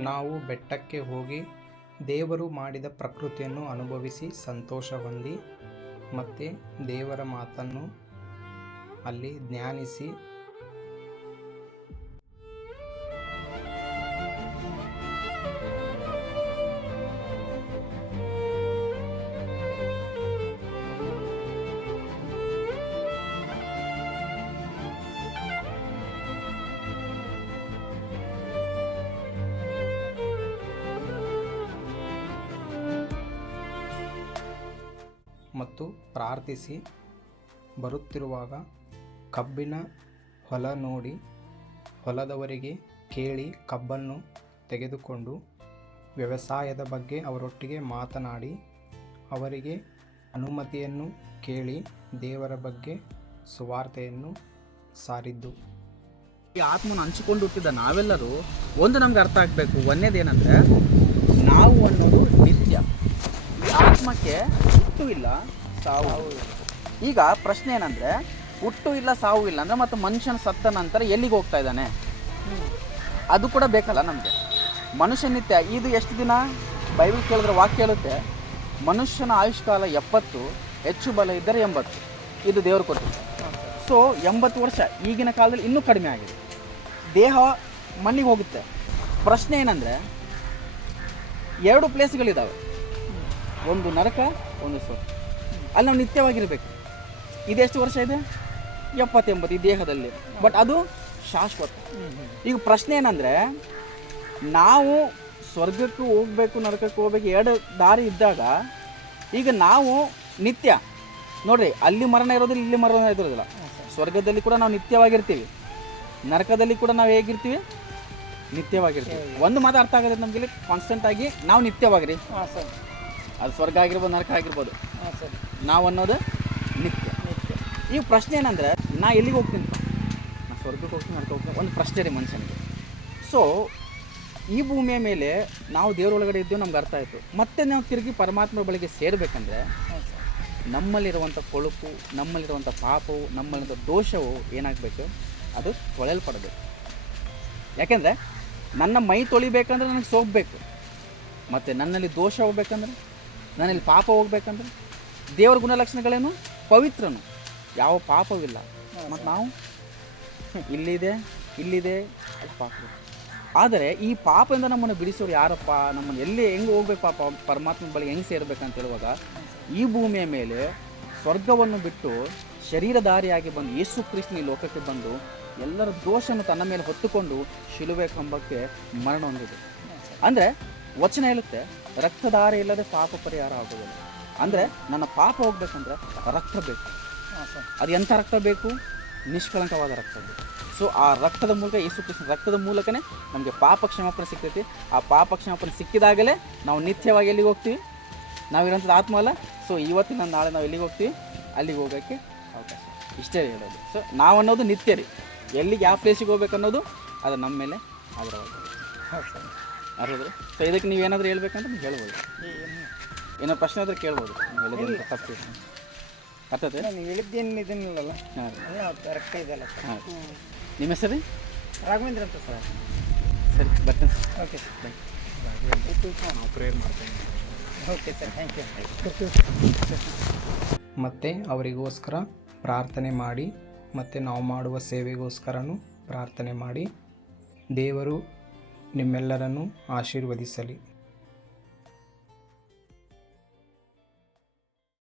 ನಾವು ಬೆಟ್ಟಕ್ಕೆ ಹೋಗಿ ದೇವರು ಮಾಡಿದ ಪ್ರಕೃತಿಯನ್ನು ಅನುಭವಿಸಿ ಸಂತೋಷ ಹೊಂದಿ ಮತ್ತು ದೇವರ ಮಾತನ್ನು ಅಲ್ಲಿ ಧ್ಯಾನಿಸಿ ಮತ್ತು ಪ್ರಾರ್ಥಿಸಿ ಬರುತ್ತಿರುವಾಗ ಕಬ್ಬಿನ ಹೊಲ ನೋಡಿ ಹೊಲದವರಿಗೆ ಕೇಳಿ ಕಬ್ಬನ್ನು ತೆಗೆದುಕೊಂಡು ವ್ಯವಸಾಯದ ಬಗ್ಗೆ ಅವರೊಟ್ಟಿಗೆ ಮಾತನಾಡಿ ಅವರಿಗೆ ಅನುಮತಿಯನ್ನು ಕೇಳಿ ದೇವರ ಬಗ್ಗೆ ಸುವಾರ್ತೆಯನ್ನು ಸಾರಿದ್ದು. ಈ ಆತ್ಮನ ಹಂಚಿಕೊಂಡು ಹುಟ್ಟಿದ ನಾವೆಲ್ಲರೂ ಒಂದು ನಮ್ಗೆ ಅರ್ಥ ಆಗಬೇಕು ಒಂದೇದೇನಂದ್ರೆ ನಾವು ಈ ಆತ್ಮಕ್ಕೆ ಹುಟ್ಟು ಇಲ್ಲ, ಸಾವು ಈಗ ಪ್ರಶ್ನೆ ಏನಂದ್ರೆ, ಹುಟ್ಟು ಇಲ್ಲ, ಸಾವು ಇಲ್ಲ ಅಂದ್ರೆ ಮತ್ತೆ ಮನುಷ್ಯನ ಸತ್ತ ನಂತರ ಎಲ್ಲಿಗೆ ಹೋಗ್ತಾ ಇದ್ದಾನೆ? ಅದು ಕೂಡ ಬೇಕಲ್ಲ ನಮಗೆ. ಮನುಷ್ಯನಿತ್ಯ ಇದು ಎಷ್ಟು ದಿನ? ಬೈಬಲ್ ಕೇಳಿದ್ರೆ ವಾಕ್ಯ ಹೇಳುತ್ತೆ ಮನುಷ್ಯನ ಆಯುಷ್ಕಾಲ ಎಪ್ಪತ್ತು, ಹೆಚ್ಚು ಬಲ ಇದ್ದರೆ ಎಂಬತ್ತು. ಇದು ದೇವರು ಕೊಟ್ಟಿದ್ದು ಸೊ ಎಂಬತ್ತು ವರ್ಷ, ಈಗಿನ ಕಾಲದಲ್ಲಿ ಇನ್ನೂ ಕಡಿಮೆ ಆಗಿದೆ. ದೇಹ ಮಣ್ಣಿಗೆ ಹೋಗುತ್ತೆ. ಪ್ರಶ್ನೆ ಏನಂದರೆ, ಎರಡು ಪ್ಲೇಸ್ಗಳಿದ್ದಾವೆ ಒಂದು ನರಕ, ಒಂದು ಸ್ವರ್ಗ ಅಲ್ಲಿ ನಾವು ನಿತ್ಯವಾಗಿರಬೇಕು. ಇದೆಷ್ಟು ವರ್ಷ ಇದೆ? ಎಪ್ಪತ್ತೆಂಬತ್ತು, ಈ ದೇಹದಲ್ಲಿ. ಬಟ್ ಅದು ಶಾಶ್ವತ. ಈಗ ಪ್ರಶ್ನೆ ಏನಂದರೆ, ನಾವು ಸ್ವರ್ಗಕ್ಕೂ ಹೋಗ್ಬೇಕು, ನರಕಕ್ಕೆ ಹೋಗ್ಬೇಕು, ಎರಡು ದಾರಿ ಇದ್ದಾಗ, ಈಗ ನಾವು ನಿತ್ಯ. ನೋಡ್ರಿ, ಅಲ್ಲಿ ಮರಣ ಇರೋದಿಲ್ಲ, ಇಲ್ಲಿ ಮರಣ ಇರೋದಿಲ್ಲ. ಸ್ವರ್ಗದಲ್ಲಿ ಕೂಡ ನಾವು ನಿತ್ಯವಾಗಿರ್ತೀವಿ. ನರಕದಲ್ಲಿ ಕೂಡ ನಾವು ಹೇಗಿರ್ತೀವಿ? ನಿತ್ಯವಾಗಿರ್ತೀವಿ. ಒಂದು ಮಾತು ಅರ್ಥ ಆಗೋದ್ರೆ ನಮಗೆ ಕಾನ್ಸ್ಟೆಂಟ್ ಆಗಿ ನಾವು ನಿತ್ಯವಾಗಿರಿ. ಹಾಂ, ಸರ್. ಅದು ಸ್ವರ್ಗ ಆಗಿರ್ಬೋದು ನರಕ ಆಗಿರ್ಬೋದು. ಹಾಂ ಸರ್. ನಾವು ಅನ್ನೋದು ನಿತ್ಯ. ನಿತ್ಯ. ಈಗ ಪ್ರಶ್ನೆ ಏನಂದ್ರೆ ನಾ ಎಲ್ಲಿಗೆ ಹೋಗ್ತೀನಿ? ನಾ ಸ್ವರ್ಗಕ್ಕೆ ಹೋಗ್ತೀನಿ ನರಕ ಹೋಗ್ತೀನಿ ಒಂದು ಪ್ರಶ್ನೆ ರೀ ಮನುಷ್ಯನಿಗೆ. ಸೊ ಈ ಭೂಮಿಯ ಮೇಲೆ ನಾವು ದೇವರೊಳಗಡೆ ಇದ್ದೇವೆ ನಮ್ಗೆ ಅರ್ಥ ಆಯಿತು. ಮತ್ತೆ ನಾವು ತಿರುಗಿ ಪರಮಾತ್ಮ ಬಳಿಗೆ ಸೇರಬೇಕಂದ್ರೆ ನಮ್ಮಲ್ಲಿರುವಂಥ ಕೊಳುಪು ನಮ್ಮಲ್ಲಿರುವಂಥ ಪಾಪವು ನಮ್ಮಲ್ಲಿರುವಂಥ ದೋಷವು ಏನಾಗಬೇಕು? ಅದು ತೊಳೆಯಲ್ಪಡಬೇಕು. ಯಾಕೆಂದರೆ ನನ್ನ ಮೈ ತೊಳಿಬೇಕಂದ್ರೆ ನನಗೆ ಸೋಗಬೇಕು. ಮತ್ತು ನನ್ನಲ್ಲಿ ದೋಷ ಹೋಗ್ಬೇಕಂದ್ರೆ? ನನ್ನಲ್ಲಿ ಪಾಪ ಹೋಗ್ಬೇಕಂದ್ರೆ ದೇವರ ಗುಣಲಕ್ಷಣಗಳೇನು? ಪವಿತ್ರನು. ಯಾವ ಪಾಪವಿಲ್ಲ. ಮತ್ತು ನಾವು? ಇಲ್ಲಿದೆ ಇಲ್ಲಿದೆ. ಪಾಪ ಆದರೆ ಈ ಪಾಪದಿಂದ ನಮ್ಮನ್ನು ಬಿಡಿಸೋರು ಯಾರಪ್ಪ? ನಮ್ಮನ್ನು ಎಲ್ಲಿ ಹೆಂಗೆ ಹೋಗ್ಬೇಕು ಪಾಪ? ಪರಮಾತ್ಮ ಬಳಿ ಹೆಂಗೆ ಸೇರ್ಬೇಕಂತ ಹೇಳುವಾಗ ಈ ಭೂಮಿಯ ಮೇಲೆ ಸ್ವರ್ಗವನ್ನು ಬಿಟ್ಟು ಶರೀರಧಾರಿಯಾಗಿ ಬಂದು ಯೇಸು ಕ್ರಿಸ್ತನ ಈ ಲೋಕಕ್ಕೆ ಬಂದು ಎಲ್ಲರ ದೋಷವನ್ನು ತನ್ನ ಮೇಲೆ ಹೊತ್ತುಕೊಂಡು ಶಿಲುಬೆ ಕಂಬಕ್ಕೆ ಮರಣ ಹೊಂದಿದೆ. ಅಂದರೆ ವಚನ ಹೇಳುತ್ತೆ ರಕ್ತಧಾರೆ ಇಲ್ಲದೆ ಪಾಪ ಪರಿಹಾರ ಆಗೋದಿಲ್ಲ. ಅಂದರೆ ನನ್ನ ಪಾಪ ಹೋಗ್ಬೇಕಂದ್ರೆ ರಕ್ತ ಬೇಕು. ಅದು ಎಂಥ ರಕ್ತ ಬೇಕು? ನಿಷ್ಕಳಂಕವಾದ ರಕ್ತ ಬೇಕು. ಸೊ ಆ ರಕ್ತದ ಮೂಲಕ ಯೇಸು ಕೃಷ್ಣ ರಕ್ತದ ಮೂಲಕನೇ ನಮಗೆ ಪಾಪ ಕ್ಷಮಾಪಣೆ ಸಿಗ್ತೈತಿ. ಆ ಪಾಪ ಕ್ಷಮಾಪಣೆ ಸಿಕ್ಕಿದಾಗಲೇ ನಾವು ನಿತ್ಯವಾಗಿ ಎಲ್ಲಿಗೆ ಹೋಗ್ತೀವಿ? ನಾವಿರೋಂಥದ್ದು ಆತ್ಮ ಅಲ್ಲ. ಸೊ ಇವತ್ತಿನ ನಾಳೆ ನಾವು ಎಲ್ಲಿಗೆ ಹೋಗ್ತೀವಿ? ಅಲ್ಲಿಗೆ ಹೋಗೋಕ್ಕೆ ಅವಕಾಶ. ಇಷ್ಟೇ ಹೇಳೋದು. ಸೊ ನಾವು ಅನ್ನೋದು ನಿತ್ಯ ರೀ. ಎಲ್ಲಿಗೆ ಯಾವ ಪ್ಲೇಸಿಗೆ ಹೋಗ್ಬೇಕು ಅನ್ನೋದು ಅದು ನಮ್ಮ ಮೇಲೆ ಆಧಾರವಾಗಿದೆ ಹಾಂ ಸರ್ ಅರ್ಹದ್ರು ಸೊ ಇದಕ್ಕೆ ನೀವೇನಾದರೂ ಹೇಳ್ಬೇಕಂತ ನೀವು ಹೇಳ್ಬೋದು. ಏನು ಏನೋ ಪ್ರಶ್ನೆ ಆದ್ರೆ ಕೇಳ್ಬೋದು. ನೀವು ಹೇಳೋದು ತಪ್ಪು ಅರ್ಥತೆ ನಾನು ಹೇಳಿದ್ದೇನು ಇದನ್ನಿಲ್ಲಲ್ಲ ಹಾಂ. ಕರೆಕ್ಟ್ ಇದೆಯಲ್ಲ ಸರ್. ಹಾಂ. ನಿಮ್ಮ ಹೆಸರು? ರಾಘವೇಂದ್ರ ಅಂತ ಸರ್. ಸರಿ ಬರ್ತೇನೆ ಓಕೆ ಸರ್. ಪ್ರೇಯರ್ ಮಾಡ್ತೀನಿ ಓಕೆ ಸರ್ ಥ್ಯಾಂಕ್ ಯು ಮತ್ತು ಅವರಿಗೋಸ್ಕರ ಪ್ರಾರ್ಥನೆ ಮಾಡಿ ಮತ್ತು ನಾವು ಮಾಡುವ ಸೇವೆಗೋಸ್ಕರನೂ ಪ್ರಾರ್ಥನೆ ಮಾಡಿ. ದೇವರು ನಿಮ್ಮೆಲ್ಲರನ್ನು ಆಶೀರ್ವದಿಸಲಿ.